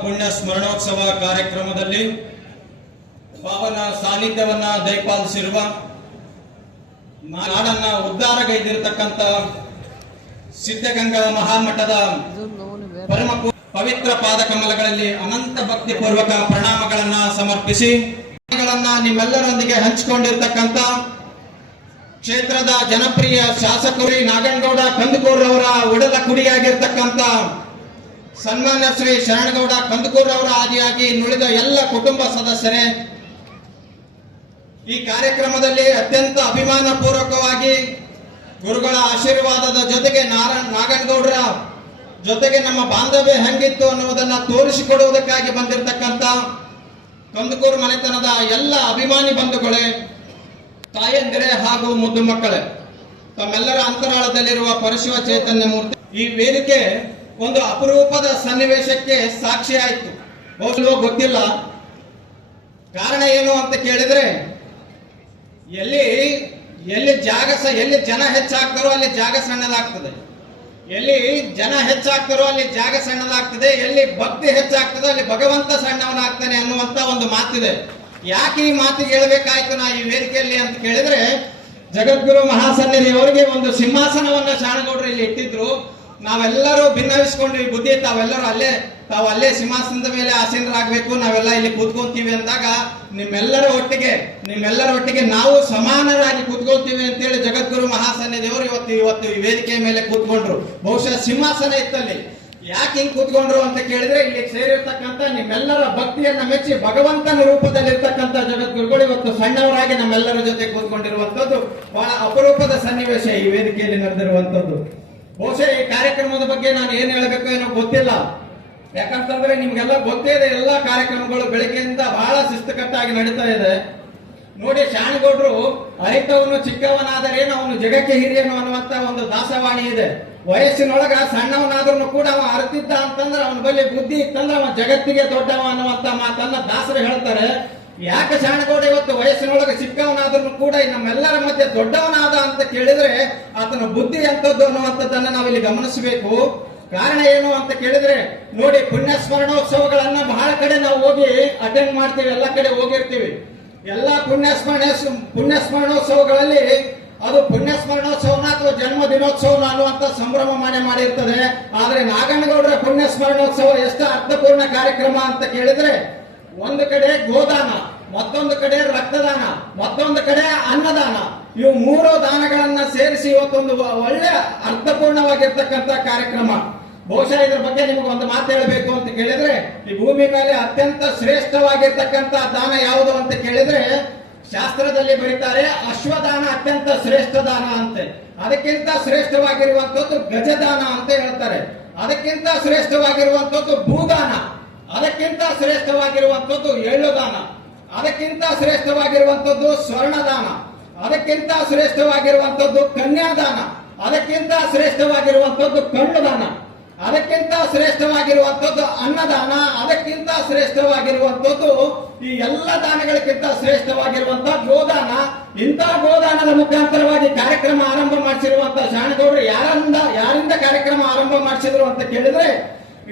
ಪುಣ್ಯ ಸ್ಮರಣೋತ್ಸವ ಕಾರ್ಯಕ್ರಮದಲ್ಲಿ ಪಾವನ ಸಾನ್ನಿಧ್ಯವನ್ನ ದಯಪಾಲಿಸಿರುವ ನಾಡನ್ನ ಉದ್ಧಾರಗೈದಿರತಕ್ಕಂತ ಸಿದ್ಧಗಂಗಾ ಮಹಾಮಠದ ಪರಮ ಪವಿತ್ರ ಪಾದಕಮಲಗಳಲ್ಲಿ ಅನಂತ ಭಕ್ತಿ ಪೂರ್ವಕ ಪ್ರಣಾಮಗಳನ್ನ ಸಮರ್ಪಿಸಿ ನಿಮ್ಮೆಲ್ಲರೊಂದಿಗೆ ಹಂಚಿಕೊಂಡಿರ್ತಕ್ಕಂಥ ಕ್ಷೇತ್ರದ ಜನಪ್ರಿಯ ಶಾಸಕರು ನಾಗನಗೌಡ ಕಂದಕೂರ್ ಅವರ ಉಡಲ ಕುಡಿಯಾಗಿರ್ತಕ್ಕಂಥ ಸನ್ಮಾನ್ಯ ಶ್ರೀ ಶರಣಗೌಡ ಕಂದಕೂರ್ ಅವರ ಆದಿಯಾಗಿ ನುಳಿದ ಎಲ್ಲ ಕುಟುಂಬ ಸದಸ್ಯರೇ, ಈ ಕಾರ್ಯಕ್ರಮದಲ್ಲಿ ಅತ್ಯಂತ ಅಭಿಮಾನ ಪೂರ್ವಕವಾಗಿ ಗುರುಗಳ ಆಶೀರ್ವಾದದ ಜೊತೆಗೆ ನಾಗನಗೌಡರ ಜೊತೆಗೆ ನಮ್ಮ ಬಾಂಧವ್ಯ ಹೆಂಗಿತ್ತು ಅನ್ನುವುದನ್ನ ತೋರಿಸಿಕೊಡುವುದಕ್ಕಾಗಿ ಬಂದಿರತಕ್ಕಂತ ಕಂದಕೂರು ಮನೆತನದ ಎಲ್ಲ ಅಭಿಮಾನಿ ಬಂಧುಗಳೇ, ತಾಯಂದಿರೇ ಹಾಗೂ ಮುದ್ದು ಮಕ್ಕಳೇ, ತಮ್ಮೆಲ್ಲರ ಅಂತರಾಳದಲ್ಲಿರುವ ಪರಶಿವ ಚೈತನ್ಯ ಮೂರ್ತಿ ಈ ವೇದಿಕೆ ಒಂದು ಅಪರೂಪದ ಸನ್ನಿವೇಶಕ್ಕೆ ಸಾಕ್ಷಿ ಆಯಿತು. ಬಹುಶಃ ಗೊತ್ತಿಲ್ಲ ಕಾರಣ ಏನು ಅಂತ ಕೇಳಿದ್ರೆ, ಎಲ್ಲಿ ಜನ ಹೆಚ್ಚಾಗ್ತಾರೋ ಅಲ್ಲಿ ಜಾಗ ಸಣ್ಣದಾಗ್ತದೆ, ಎಲ್ಲಿ ಜನ ಹೆಚ್ಚಾಗ್ತಾರೋ ಅಲ್ಲಿ ಜಾಗ ಸಣ್ಣದಾಗ್ತದೆ, ಎಲ್ಲಿ ಭಕ್ತಿ ಹೆಚ್ಚಾಗ್ತದೋ ಅಲ್ಲಿ ಭಗವಂತ ಸಣ್ಣವನಾಗ್ತಾನೆ ಅನ್ನುವಂತ ಒಂದು ಮಾತಿದೆ. ಯಾಕೆ ಈ ಮಾತಿಗೆ ಹೇಳ್ಬೇಕಾಯ್ತು ನಾ ಈ ವೇದಿಕೆಯಲ್ಲಿ ಅಂತ ಕೇಳಿದ್ರೆ, ಜಗದ್ಗುರು ಮಹಾಸನ್ನಿಧಿಯವರಿಗೆ ಒಂದು ಸಿಂಹಾಸನವನ್ನ ಶಾಣಗೌಡರು ಇಲ್ಲಿ ಇಟ್ಟಿದ್ರು. ನಾವೆಲ್ಲರೂ ಭಿನ್ನವಿಸ್ಕೊಂಡ್ವಿ, ಬುದ್ಧಿ ತಾವು ಅಲ್ಲೇ ಸಿಂಹಾಸನದ ಮೇಲೆ ಆಸೀನರಾಗಬೇಕು, ನಾವೆಲ್ಲ ಇಲ್ಲಿ ಕೂತ್ಕೊಂತೀವಿ ಅಂದಾಗ ನಿಮ್ಮೆಲ್ಲರ ಒಟ್ಟಿಗೆ ನಾವು ಸಮಾನರಾಗಿ ಕೂತ್ಕೊಳ್ತೀವಿ ಅಂತೇಳಿ ಜಗದ್ಗುರು ಮಹಾಸನ್ನಿಧಿಯವರು ಇವತ್ತು ಈ ವೇದಿಕೆಯ ಮೇಲೆ ಕೂತ್ಕೊಂಡ್ರು. ಬಹುಶಃ ಸಿಂಹಾಸನ ಇತ್ತಲ್ಲಿ. ಯಾಕೆ ಹಿಂಗ್ ಕೂತ್ಕೊಂಡ್ರು ಅಂತ ಕೇಳಿದ್ರೆ, ಇಲ್ಲಿ ಸೇರಿರ್ತಕ್ಕಂಥ ನಿಮ್ಮೆಲ್ಲರ ಭಕ್ತಿಯನ್ನ ಮೆಚ್ಚಿ ಭಗವಂತನ ರೂಪದಲ್ಲಿರ್ತಕ್ಕಂಥ ಜಗದ್ಗುರುಗಳು ಇವತ್ತು ಸಣ್ಣವರಾಗಿ ನಮ್ಮೆಲ್ಲರ ಜೊತೆ ಕೂತ್ಕೊಂಡಿರುವಂತದ್ದು ಬಹಳ ಅಪರೂಪದ ಸನ್ನಿವೇಶ ಈ ವೇದಿಕೆಯಲ್ಲಿ ನಡೆದಿರುವಂತದ್ದು. ಬಹುಶಃ ಈ ಕಾರ್ಯಕ್ರಮದ ಬಗ್ಗೆ ನಾನು ಏನ್ ಹೇಳಬೇಕು ಏನೋ ಗೊತ್ತಿಲ್ಲ. ಯಾಕಂತಂದ್ರೆ ನಿಮ್ಗೆಲ್ಲ ಗೊತ್ತೇ ಇದೆ, ಎಲ್ಲಾ ಕಾರ್ಯಕ್ರಮಗಳು ಬೆಳಗ್ಗೆಯಿಂದ ಬಹಳ ಶಿಸ್ತುಕಟ್ಟಾಗಿ ನಡೀತಾ ಇದೆ. ನೋಡಿ, ಶಾಣಗೌಡರು ಅರಿತವನು ಚಿಕ್ಕವನಾದರೇನು ಅವನು ಜಗಕ್ಕೆ ಹಿರಿಯನು ಅನ್ನುವಂತ ಒಂದು ದಾಸವಾಣಿ ಇದೆ. ವಯಸ್ಸಿನೊಳಗ ಸಣ್ಣವನಾದ್ರೂ ಕೂಡ ಅವ ಅರ್ತಿದ್ದ ಅಂತಂದ್ರೆ ಅವನ ಬಳಿ ಬುದ್ಧಿ ಇತ್ತಂದ್ರೆ ಅವ ಜಗತ್ತಿಗೆ ದೊಡ್ಡವ ಅನ್ನುವಂತ ಮಾತನ್ನ ದಾಸರು ಹೇಳ್ತಾರೆ. ಯಾಕೆ ಶಾಣಗೌಡ ಇವತ್ತು ವಯಸ್ಸಿನೊಳಗೆ ಚಿಕ್ಕವನಾದ್ರೂ ಕೂಡ ನಮ್ಮೆಲ್ಲರ ಮಧ್ಯೆ ದೊಡ್ಡವನಾದ ಅಂತ ಕೇಳಿದ್ರೆ ಆತನ ಬುದ್ಧಿ ಎಂತದ್ದು ಅನ್ನುವಂಥದ್ದನ್ನ ನಾವಿಲ್ಲಿ ಗಮನಿಸಬೇಕು. ಕಾರಣ ಏನು ಅಂತ ಕೇಳಿದ್ರೆ, ನೋಡಿ, ಪುಣ್ಯ ಸ್ಮರಣೋತ್ಸವಗಳನ್ನ ಬಹಳ ಕಡೆ ನಾವು ಹೋಗಿ ಅಟೆಂಡ್ ಮಾಡ್ತೀವಿ, ಎಲ್ಲ ಕಡೆ ಹೋಗಿರ್ತೀವಿ. ಎಲ್ಲ ಪುಣ್ಯ ಸ್ಮರಣೋತ್ಸವಗಳಲ್ಲಿ ಅದು ಪುಣ್ಯ ಸ್ಮರಣೋತ್ಸವನ ಅಥವಾ ಜನ್ಮ ದಿನೋತ್ಸವನ ಅನ್ನುವಂತ ಸಂಭ್ರಮ ಮಾಡಿರ್ತದೆ. ಆದ್ರೆ ನಾಗನಗೌಡರ ಪುಣ್ಯ ಸ್ಮರಣೋತ್ಸವ ಎಷ್ಟು ಅರ್ಥಪೂರ್ಣ ಕಾರ್ಯಕ್ರಮ ಅಂತ ಕೇಳಿದ್ರೆ, ಒಂದು ಕಡೆ ಗೋದಾನ, ಮತ್ತೊಂದು ಕಡೆ ರಕ್ತದಾನ, ಮತ್ತೊಂದು ಕಡೆ ಅನ್ನದಾನ, ಇವು ಮೂರು ದಾನಗಳನ್ನ ಸೇರಿಸಿ ಇವತ್ತೊಂದು ಒಳ್ಳೆ ಅರ್ಥಪೂರ್ಣವಾಗಿರ್ತಕ್ಕಂಥ ಕಾರ್ಯಕ್ರಮ. ಬಹುಶಃ ಇದ್ರ ಬಗ್ಗೆ ನಿಮಗೆ ಒಂದು ಮಾತು ಹೇಳಬೇಕು ಅಂತ ಕೇಳಿದ್ರೆ, ಈ ಭೂಮಿ ಮೇಲೆ ಅತ್ಯಂತ ಶ್ರೇಷ್ಠವಾಗಿರ್ತಕ್ಕಂಥ ದಾನ ಯಾವುದು ಅಂತ ಕೇಳಿದ್ರೆ, ಶಾಸ್ತ್ರದಲ್ಲಿ ಬರೀತಾರೆ ಅಶ್ವದಾನ ಅತ್ಯಂತ ಶ್ರೇಷ್ಠ ದಾನ ಅಂತೆ. ಅದಕ್ಕಿಂತ ಶ್ರೇಷ್ಠವಾಗಿರುವಂತದ್ದು ಗಜದಾನ ಅಂತ ಹೇಳ್ತಾರೆ. ಅದಕ್ಕಿಂತ ಶ್ರೇಷ್ಠವಾಗಿರುವಂತದ್ದು ಭೂದಾನ, ಅದಕ್ಕಿಂತ ಶ್ರೇಷ್ಠವಾಗಿರುವಂತದ್ದು ಎಳ್ಳು ದಾನ, ಅದಕ್ಕಿಂತ ಶ್ರೇಷ್ಠವಾಗಿರುವಂತದ್ದು ಸ್ವರ್ಣದಾನ, ಅದಕ್ಕಿಂತ ಶ್ರೇಷ್ಠವಾಗಿರುವಂತದ್ದು ಕನ್ಯಾದಾನ, ಅದಕ್ಕಿಂತ ಶ್ರೇಷ್ಠವಾಗಿರುವಂತದ್ದು ಕಣ್ಣು ದಾನ, ಅದಕ್ಕಿಂತ ಶ್ರೇಷ್ಠವಾಗಿರುವಂತದ್ದು ಅನ್ನದಾನ, ಅದಕ್ಕಿಂತ ಶ್ರೇಷ್ಠವಾಗಿರುವಂತದ್ದು ಈ ಎಲ್ಲ ದಾನಗಳಿಗಿಂತ ಶ್ರೇಷ್ಠವಾಗಿರುವಂತಹ ಗೋದಾನ. ಇಂಥ ಗೋದಾನದ ಮುಖಾಂತರವಾಗಿ ಕಾರ್ಯಕ್ರಮ ಆರಂಭ ಮಾಡಿಸಿರುವಂತಹ ಶಾಣಗೌಡರು ಯಾರಿಂದ ಕಾರ್ಯಕ್ರಮ ಆರಂಭ ಮಾಡಿಸಿದ್ರು ಅಂತ ಕೇಳಿದ್ರೆ,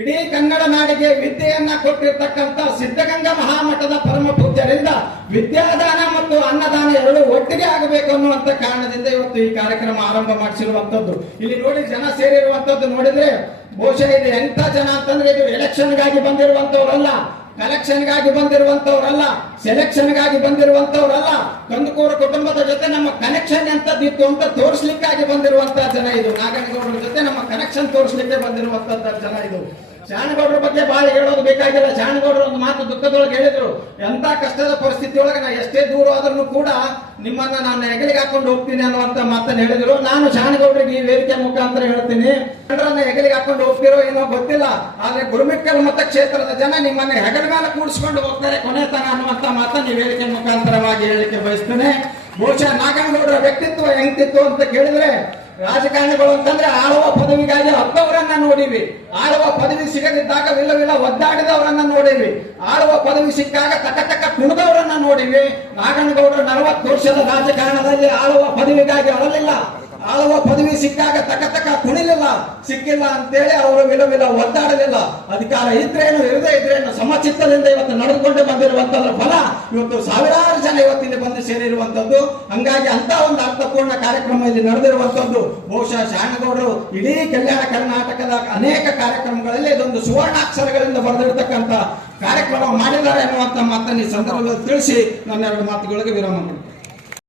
ಇಡೀ ಕನ್ನಡ ನಾಡಿಗೆ ವಿದ್ಯೆಯನ್ನ ಕೊಟ್ಟಿರ್ತಕ್ಕಂಥ ಸಿದ್ಧಗಂಗಾ ಮಹಾಮಠದ ಪರಮ ಪೂಜ್ಯರಿಂದ ವಿದ್ಯಾದಾನ ಮತ್ತು ಅನ್ನದಾನ ಎರಡು ಒಟ್ಟಿಗೆ ಆಗಬೇಕು ಅನ್ನುವಂತ ಕಾರಣದಿಂದ ಇವತ್ತು ಈ ಕಾರ್ಯಕ್ರಮ ಆರಂಭ ಮಾಡಿಸಿರುವಂತದ್ದು. ಇಲ್ಲಿ ನೋಡಿ, ಜನ ಸೇರಿರುವಂತದ್ದು ನೋಡಿದ್ರೆ ಬಹುಶಃ ಇದು ಎಂತ ಜನ ಅಂತಂದ್ರೆ, ಇದು ಎಲೆಕ್ಷನ್ಗಾಗಿ ಬಂದಿರುವಂತವ್ರಲ್ಲ, ಕಲೆಕ್ಷನ್ಗಾಗಿ ಬಂದಿರುವಂತವ್ರಲ್ಲ, ಸೆಲೆಕ್ಷನ್ಗಾಗಿ ಬಂದಿರುವಂತವ್ರಲ್ಲ. ಕಂದಕೂರು ಕುಟುಂಬದ ಜೊತೆ ನಮ್ಮ ಕನೆಕ್ಷನ್ ಎಂತದ್ದಿತ್ತು ಅಂತ ತೋರಿಸ್ಲಿಕ್ಕಾಗಿ ಬಂದಿರುವಂತಹ ಜನ ಇದು. ನಾಗನಗೌಡರ ಜೊತೆ ನಮ್ಮ ಕನೆಕ್ಷನ್ ತೋರಿಸ್ಲಿಕ್ಕೆ ಬಂದಿರುವಂತಹ ಜನ ಇದು. ಶಾಣಗೌಡರ ಬಗ್ಗೆ ಬಹಳ ಹೇಳೋದು ಬೇಕಾಗಿಲ್ಲ. ಶಾಣಗೌಡರು ಒಂದು ಮಾತು ದುಃಖದೊಳಗೆ ಹೇಳಿದ್ರು, ಎಂತ ಕಷ್ಟದ ಪರಿಸ್ಥಿತಿ ಒಳಗೆ ನಾ ಎಷ್ಟೇ ದೂರ ಆದ್ರೂ ಕೂಡ ನಿಮ್ಮನ್ನ ನಾನು ಹೆಗಲಿಗೆ ಹಾಕೊಂಡು ಹೋಗ್ತೀನಿ ಅನ್ನುವಂತ ಮಾತನ್ನು ಹೇಳಿದ್ರು. ನಾನು ಶಾಣಗೌಡರಿಗೆ ಈ ವೇದಿಕೆ ಮುಖಾಂತರ ಹೇಳ್ತೀನಿ, ಹೆಗಲಿಗೆ ಹಾಕೊಂಡು ಹೋಗ್ತಿರೋ ಏನೋ ಗೊತ್ತಿಲ್ಲ, ಆದ್ರೆ ಗುರುಮಿಟ್ಕಲ್ ಮತಕ್ಷೇತ್ರದ ಜನ ನಿಮ್ಮನ್ನ ಹೆಗಲ ಮೇಲೆ ಕೂಡಿಸ್ಕೊಂಡು ಹೋಗ್ತಾರೆ ಕೊನೆತನ ಅನ್ನುವಂತ ಮಾತನ್ನು ಈ ವೇದಿಕೆ ಮುಖಾಂತರವಾಗಿ ಹೇಳಲಿಕ್ಕೆ ಬಯಸ್ತೇನೆ. ಬಹುಶಃ ನಾಗನಗೌಡರ ವ್ಯಕ್ತಿತ್ವ ಹೆಂಗಿತ್ತು ಅಂತ ಕೇಳಿದ್ರೆ, ರಾಜಕಾರಣಿಗಳು ಅಂತಂದ್ರೆ ಆಳುವ ಪದವಿಗಾಗಿ ಹತ್ತವರನ್ನ ನೋಡಿವಿ, ಆಳುವ ಪದವಿ ಸಿಗದಿದ್ದಾಗ ವಿಲ್ಲ ಒದ್ದಾಡಿದವರನ್ನ ನೋಡಿವಿ, ಆಳುವ ಪದವಿ ಸಿಕ್ಕಾಗ ತಕ ಕುಣಿದವರನ್ನ ನೋಡಿವಿ. ನಾಗನಗೌಡರು 40 ವರ್ಷದ ರಾಜಕಾರಣದಲ್ಲಿ ಆಳುವ ಪದವಿಗಾಗಿ ಅಳಲಿಲ್ಲ, ಆಳುವ ಪದವಿ ಸಿಕ್ಕಾಗ ತಕ ಕುಣಿಲಿಲ್ಲ, ಸಿಕ್ಕಿಲ್ಲ ಅಂತೇಳಿ ಅವರು ವಿಲವಿಲ ಒದ್ದಾಡಲಿಲ್ಲ. ಅಧಿಕಾರ ಇದ್ರೇನು ಇರದೇ ಇದ್ರೇನು ಸಮಚಿತ್ತದಿಂದ ಇವತ್ತು ನಡೆದುಕೊಂಡು ಬಂದಿರುವಂತದ್ರ ಫಲ ಇವತ್ತು ಸಾವಿರಾರು ಜನ ಇವತ್ತಿಲ್ಲಿ ಬಂದು ಸೇರಿರುವಂತದ್ದು. ಹಂಗಾಗಿ ಅಂತ ಒಂದು ಅರ್ಥಪೂರ್ಣ ಕಾರ್ಯಕ್ರಮ ಇಲ್ಲಿ ನಡೆದಿರುವಂತದ್ದು. ಬಹುಶಃ ಶಾಣಗೌಡರು ಇಡೀ ಕಲ್ಯಾಣ ಕರ್ನಾಟಕದ ಅನೇಕ ಕಾರ್ಯಕ್ರಮಗಳಲ್ಲಿ ಇದೊಂದು ಸುವರ್ಣಾಕ್ಷರಗಳಿಂದ ಬರೆದಿರ್ತಕ್ಕಂಥ ಕಾರ್ಯಕ್ರಮ ಮಾಡಿದ್ದಾರೆ ಅನ್ನುವಂತ ಮಾತನ್ನು ಈ ಸಂದರ್ಭದಲ್ಲಿ ತಿಳಿಸಿ ನನ್ನ ಎರಡು ಮಾತುಗಳಿಗೆ ವಿರಾಮ ಕೊಡ್ತೀನಿ.